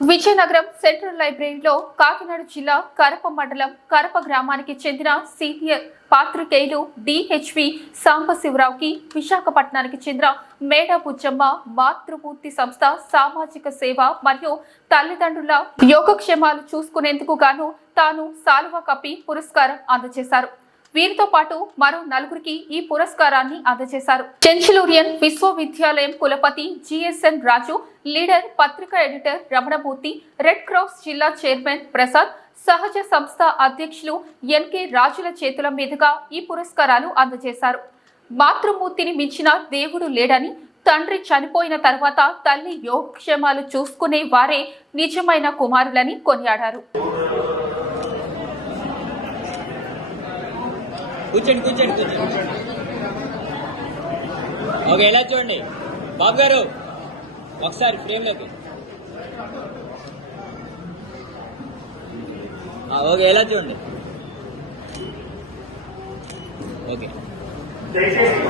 Vizianagaram central లైబ్రరీలో కాకినాడ జిల్లా కరప మండలం కరప గ్రామానికి చెందిన సీనియర్ పాత్రికేయులు డిహెచ్వి సాంబశివరావుకి విశాఖపట్నానికి చెందిన మేడా బుజ్జమ్మ మాతృమూర్తి సంస్థ సామాజిక సేవ మరియు తల్లిదండ్రుల యోగక్షేమాలు చూసుకునేందుకు గాను తాను సాలువా కప్పి పురస్కారం అందజేశారు. వీరితో పాటు మరో నలుగురికి ఈ పురస్కారాన్ని అందజేశారు. చెంచులూరియన్ విశ్వవిద్యాలయం కులపతి జిఎస్ఎన్ రాజు లీడర్ పత్రికా ఎడిటర్ రమణమూర్తి రెడ్ క్రాస్ జిల్లా చైర్మన్ ప్రసాద్ సహజ సంస్థ అధ్యక్షులు ఎన్కే రాజుల చేతుల మీదుగా ఈ పురస్కారాలు అందజేశారు. మాతృమూర్తిని మించిన దేవుడు లేడని తండ్రి చనిపోయిన తర్వాత తల్లి యోగక్షేమాలు చూసుకునే వారే నిజమైన కుమారులని కొనియాడారు. కూర్చోండి కూర్చోండి కూర్చోండి. ఓకే ఎలా చూడండి? బాబు గారు ఒకసారి ఫ్రేమ్లోకి. ఆ, ఓకే ఎలా చూడండి? ఓకే. దయచేసి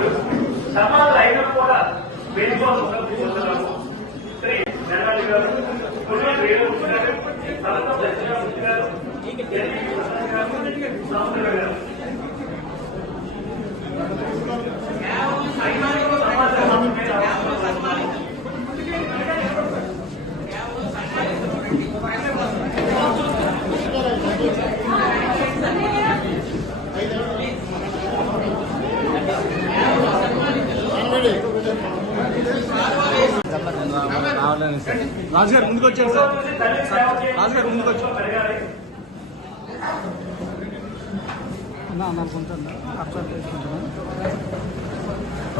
సాంబశివ సార్ రాజుగారు ముందుకు వచ్చారు సార్. రాజుగారు ముందుకు వచ్చారు.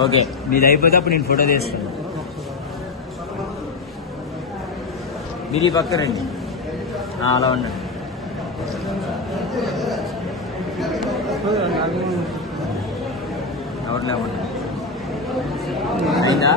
ఓకే మీది అయిపోతే అప్పుడు నేను ఫోటో తీస్తాను. మీరు ఈ పక్క రండి అలా ఉండండి. ఎవరు లేకుండా? అయిందా?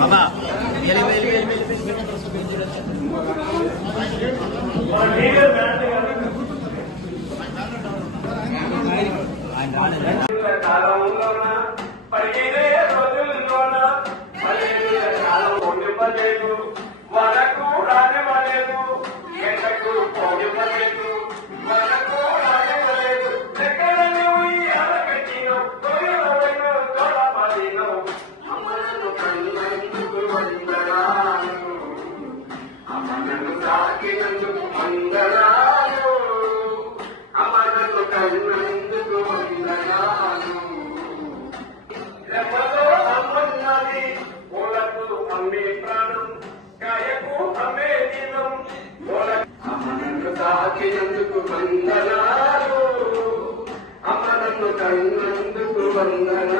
బాబా వెళ్ళి వెళ్ళి వెళ్ళి వెళ్ళి ఆయన రాలేదు. కాలంలోన రానివ్వలేదు. ఎండకు పోనివ్వలేదు. తాకినందుకు వందనాలు అమలను కన్నందుకు వందనాలు. రెమ్మతో అమ్మన్నది పూలకు అమ్మే ప్రాణం కాయకు అమ్మే తాకినందుకు వందనాలు వందనాలు.